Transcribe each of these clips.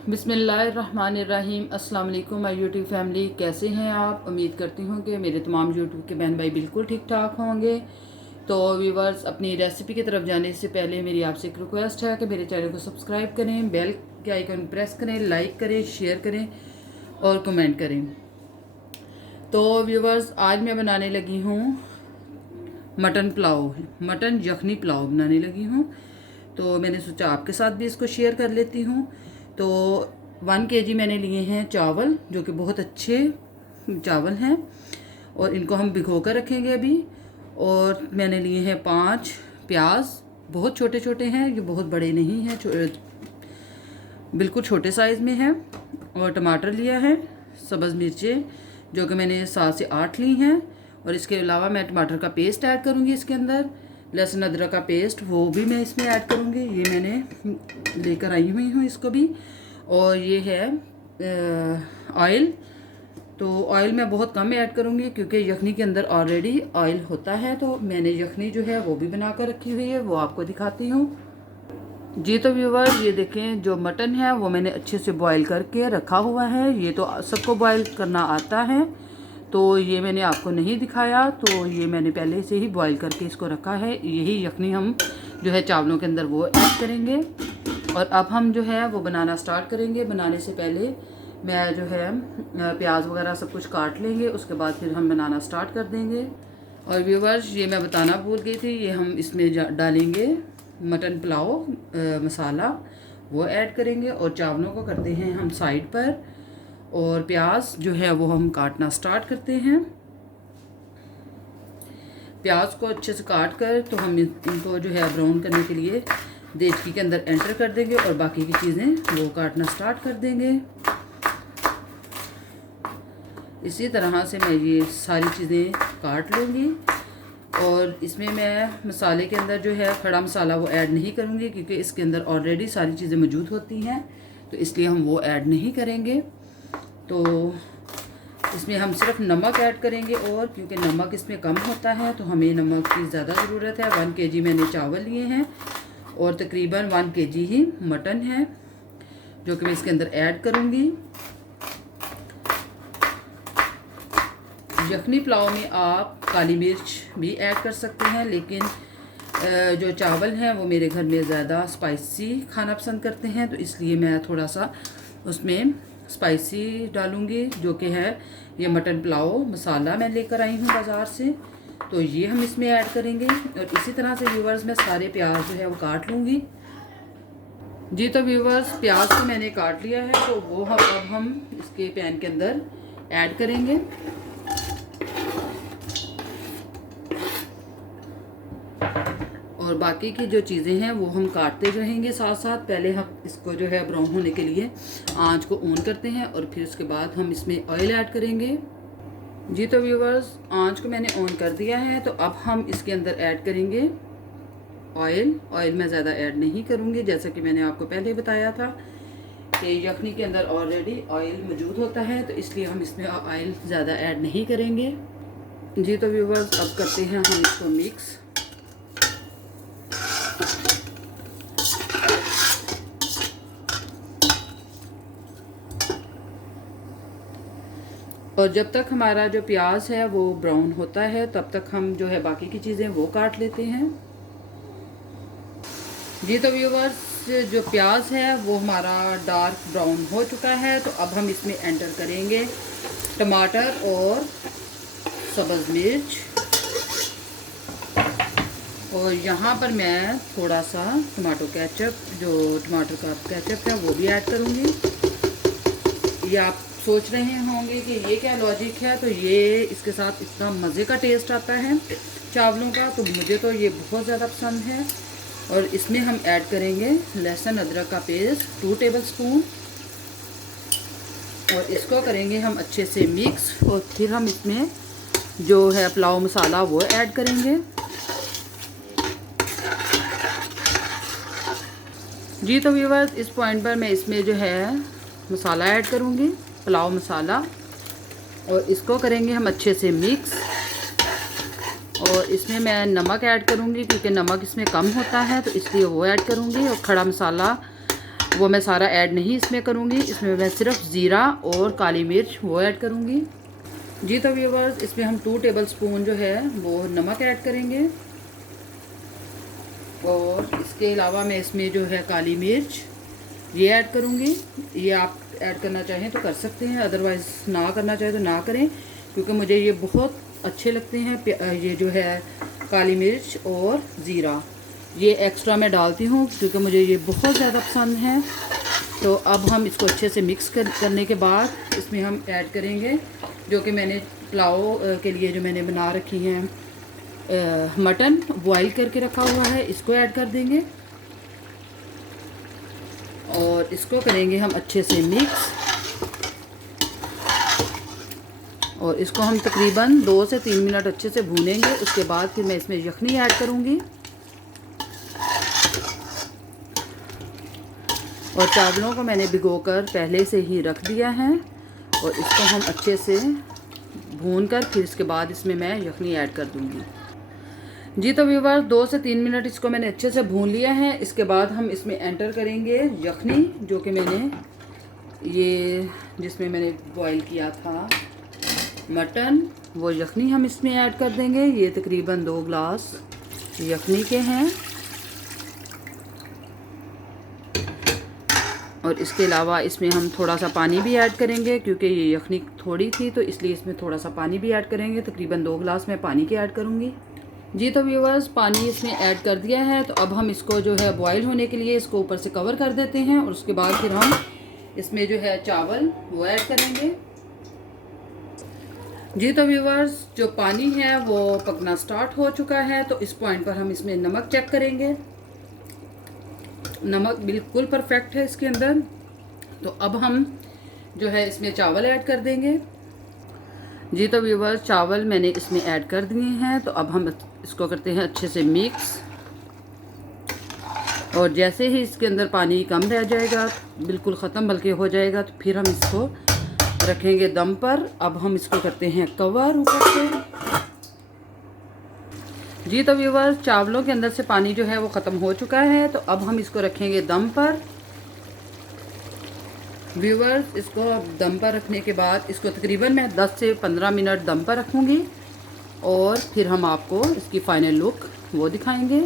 बिस्मिल्लाहिर्रहमानिर्रहीम। अस्सलाम वालेकुम माय यूट्यूब फैमिली, कैसे हैं आप? उम्मीद करती हूँ कि मेरे तमाम यूट्यूब के बहन भाई बिल्कुल ठीक ठाक होंगे। तो व्यूवर्स, अपनी रेसिपी की तरफ जाने से पहले मेरी आपसे एक रिक्वेस्ट है कि मेरे चैनल को सब्सक्राइब करें, बेल के आइकन प्रेस करें, लाइक करें, शेयर करें और कमेंट करें। तो व्यूवर्स, आज मैं बनाने लगी हूँ मटन पुलाव, मटन यखनी पुलाव बनाने लगी हूँ। तो मैंने सोचा आपके साथ भी इसको शेयर कर लेती हूँ। तो 1 kg मैंने लिए हैं चावल, जो कि बहुत अच्छे चावल हैं, और इनको हम भिगो कर रखेंगे अभी। और मैंने लिए हैं 5 प्याज, बहुत छोटे छोटे हैं, ये बहुत बड़े नहीं हैं, बिल्कुल छोटे साइज़ में हैं। और टमाटर लिया है, सब्ज़ मिर्चें जो कि मैंने 7 से 8 ली हैं। और इसके अलावा मैं टमाटर का पेस्ट ऐड करूँगी इसके अंदर, लहसुन अदरक का पेस्ट वो भी मैं इसमें ऐड करूँगी। ये मैंने लेकर आई हुई हूँ इसको भी। और ये है ऑयल। तो ऑयल मैं बहुत कम ऐड करूँगी क्योंकि यखनी के अंदर ऑलरेडी ऑयल होता है। तो मैंने यखनी जो है वो भी बना कर रखी हुई है, वो आपको दिखाती हूँ जी। तो व्यूवर्स, ये देखें, जो मटन है वो मैंने अच्छे से बॉईल करके रखा हुआ है। ये तो सबको बॉईल करना आता है, तो ये मैंने आपको नहीं दिखाया। तो ये मैंने पहले से ही बॉईल करके इसको रखा है। यही यखनी हम जो है चावलों के अंदर वो ऐड करेंगे। और अब हम जो है वो बनाना स्टार्ट करेंगे। बनाने से पहले मैं जो है प्याज वगैरह सब कुछ काट लेंगे, उसके बाद फिर हम बनाना स्टार्ट कर देंगे। और व्यूवर्स, ये मैं बताना भूल गई थी, ये हम इसमें डालेंगे मटन पुलाव मसाला, वो ऐड करेंगे। और चावलों को करते हैं हम साइड पर, और प्याज जो है वो हम काटना स्टार्ट करते हैं। प्याज को अच्छे से काट कर तो हम इनको जो है ब्राउन करने के लिए देचकी के अंदर एंटर कर देंगे, और बाकी की चीज़ें वो काटना स्टार्ट कर देंगे। इसी तरह से मैं ये सारी चीज़ें काट लूँगी। और इसमें मैं मसाले के अंदर जो है खड़ा मसाला वो ऐड नहीं करूँगी, क्योंकि इसके अंदर ऑलरेडी सारी चीज़ें मौजूद होती हैं, तो इसलिए हम वो ऐड नहीं करेंगे। तो इसमें हम सिर्फ नमक ऐड करेंगे, और क्योंकि नमक इसमें कम होता है तो हमें नमक की ज़्यादा ज़रूरत है। 1 kg मैंने चावल लिए हैं, और तकरीबन 1 kg ही मटन है जो कि मैं इसके अंदर ऐड करूँगी। यखनी पुलाव में आप काली मिर्च भी ऐड कर सकते हैं, लेकिन जो चावल हैं वो मेरे घर में ज़्यादा स्पाइसी खाना पसंद करते हैं, तो इसलिए मैं थोड़ा सा उसमें स्पाइसी डालूँगी, जो कि है ये मटन पुलाव मसाला मैं लेकर आई हूँ बाज़ार से। तो ये हम इसमें ऐड करेंगे। और इसी तरह से व्यूवर्स, मैं सारे प्याज जो है वो काट लूँगी जी। तो व्यूवर्स, प्याज को मैंने काट लिया है, तो वो अब हम इसके पैन के अंदर ऐड करेंगे। और बाकी की जो चीज़ें हैं वो हम काटते रहेंगे साथ साथ। पहले हम इसको जो है ब्राउन होने के लिए आंच को ऑन करते हैं, और फिर उसके बाद हम इसमें ऑयल ऐड करेंगे जी। तो व्यूवर्स, आंच को मैंने ऑन कर दिया है, तो अब हम इसके अंदर ऐड करेंगे ऑयल। ऑयल मैं ज़्यादा ऐड नहीं करूँगी, जैसा कि मैंने आपको पहले बताया था कि यखनी के अंदर ऑलरेडी ऑयल मौजूद होता है, तो इसलिए हम इसमें ऑयल ज़्यादा ऐड नहीं करेंगे जी। तो व्यूवर्स, अब करते हैं हम इसको मिक्स। और जब तक हमारा जो प्याज है वो ब्राउन होता है, तब तक हम जो है बाकी की चीज़ें वो काट लेते हैं जी। तो व्यूवर्स, जो प्याज है वो हमारा डार्क ब्राउन हो चुका है, तो अब हम इसमें एंटर करेंगे टमाटर और सब्ज़ मिर्च। और यहाँ पर मैं थोड़ा सा टमाटो केचप, जो टमाटर का केचप है, वो भी ऐड करूँगी। ये आप सोच रहे होंगे कि ये क्या लॉजिक है, तो ये इसके साथ इतना मज़े का टेस्ट आता है चावलों का, तो मुझे तो ये बहुत ज़्यादा पसंद है। और इसमें हम ऐड करेंगे लहसुन अदरक का पेस्ट 2 टेबलस्पून, और इसको करेंगे हम अच्छे से मिक्स। और फिर हम इसमें जो है पुलाव मसाला वो ऐड करेंगे जी। तो व्यूअर्स, इस पॉइंट पर मैं इसमें जो है मसाला ऐड करूँगी, पुलाव मसाला, और इसको करेंगे हम अच्छे से मिक्स। और इसमें मैं नमक ऐड करूँगी, क्योंकि नमक इसमें कम होता है, तो इसलिए वो ऐड करूँगी। और खड़ा मसाला वो मैं सारा ऐड नहीं इसमें करूँगी। इसमें मैं सिर्फ ज़ीरा और काली मिर्च वो ऐड करूँगी। जी तो व्यूअर्स, इसमें हम 2 टेबलस्पून जो है वो नमक ऐड करेंगे और इसके अलावा मैं इसमें जो है काली मिर्च ये ऐड करूँगी। ये आप ऐड करना चाहें तो कर सकते हैं, अदरवाइज़ ना करना चाहें तो ना करें, क्योंकि मुझे ये बहुत अच्छे लगते हैं। ये जो है काली मिर्च और ज़ीरा ये एक्स्ट्रा मैं डालती हूँ क्योंकि मुझे ये बहुत ज़्यादा पसंद है। तो अब हम इसको अच्छे से मिक्स करने के बाद इसमें हम ऐड करेंगे जो कि मैंने पुलाव के लिए जो मैंने बना रखी हैं मटन बॉईल करके रखा हुआ है, इसको ऐड कर देंगे और इसको करेंगे हम अच्छे से मिक्स। और इसको हम तकरीबन 2 से 3 मिनट अच्छे से भूनेंगे। उसके बाद फिर मैं इसमें यखनी ऐड करूँगी और चावलों को मैंने भिगोकर पहले से ही रख दिया है और इसको हम अच्छे से भूनकर फिर इसके बाद इसमें मैं यखनी ऐड कर दूँगी। जी तो व्यूअर्स, 2 से 3 मिनट इसको मैंने अच्छे से भून लिया है। इसके बाद हम इसमें एंटर करेंगे यखनी, जो कि मैंने ये जिसमें मैंने बॉईल किया था मटन, वो यखनी हम इसमें ऐड कर देंगे। ये तकरीबन 2 ग्लास यखनी के हैं और इसके अलावा इसमें हम थोड़ा सा पानी भी ऐड करेंगे क्योंकि ये यखनी थोड़ी थी तो इसलिए इसमें थोड़ा सा पानी भी ऐड करेंगे। तकरीबन 2 ग्लास मैं पानी के ऐड करूँगी। जी तो व्यूअर्स, पानी इसमें ऐड कर दिया है। तो अब हम इसको जो है बॉईल होने के लिए इसको ऊपर से कवर कर देते हैं और उसके बाद फिर हम इसमें जो है चावल वो ऐड करेंगे। जी तो व्यूअर्स, जो पानी है वो पकना स्टार्ट हो चुका है। तो इस पॉइंट पर हम इसमें नमक चेक करेंगे। नमक बिल्कुल परफेक्ट है इसके अंदर। तो अब हम जो है इसमें चावल ऐड कर देंगे। जी तो व्यूअर्स, चावल मैंने इसमें ऐड कर दिए हैं। तो अब हम इसको करते हैं अच्छे से मिक्स और जैसे ही इसके अंदर पानी कम रह जाएगा, बिल्कुल ख़त्म बल्कि हो जाएगा, तो फिर हम इसको रखेंगे दम पर। अब हम इसको करते हैं कवर ऊपर से। जी तो व्यूअर्स, चावलों के अंदर से पानी जो है वो ख़त्म हो चुका है। तो अब हम इसको रखेंगे दम पर। व्यूअर्स, इसको अब दम पर रखने के बाद इसको तकरीबन मैं 10 से 15 मिनट दम पर रखूँगी और फिर हम आपको इसकी फ़ाइनल लुक वो दिखाएंगे।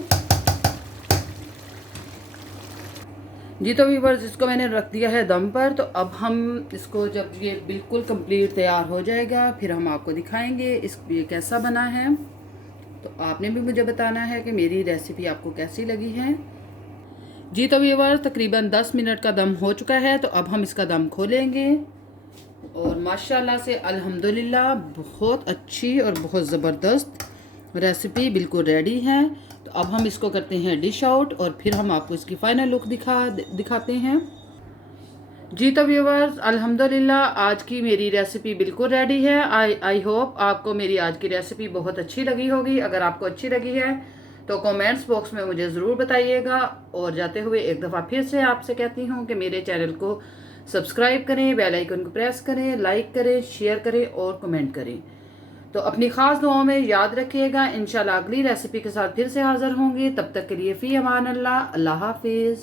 जी तो व्यूअर्स, इसको मैंने रख दिया है दम पर। तो अब हम इसको जब ये बिल्कुल कंप्लीट तैयार हो जाएगा फिर हम आपको दिखाएंगे ये कैसा बना है। तो आपने भी मुझे बताना है कि मेरी रेसिपी आपको कैसी लगी है। जी तो व्यूअर्स, तकरीबन 10 मिनट का दम हो चुका है। तो अब हम इसका दम खोलेंगे और माशाल्लाह से अल्हम्दुलिल्लाह बहुत अच्छी और बहुत ज़बरदस्त रेसिपी बिल्कुल रेडी है। तो अब हम इसको करते हैं डिश आउट और फिर हम आपको इसकी फ़ाइनल लुक दिखाते हैं। जी तो व्यूअर्स, अल्हम्दुलिल्लाह आज की मेरी रेसिपी बिल्कुल रेडी है। आई होप आपको मेरी आज की रेसिपी बहुत अच्छी लगी होगी। अगर आपको अच्छी लगी है तो कमेंट्स बॉक्स में मुझे ज़रूर बताइएगा। और जाते हुए एक दफ़ा फिर से आपसे कहती हूँ कि मेरे चैनल को सब्सक्राइब करें, बेल आइकन को प्रेस करें, लाइक करें, शेयर करें और कमेंट करें। तो अपनी ख़ास दुआओं में याद रखिएगा। इंशाल्लाह अगली रेसिपी के साथ फिर से हाज़िर होंगी। तब तक के लिए फ़ी अमान अल्लाह। अल्लाह हाफिज़।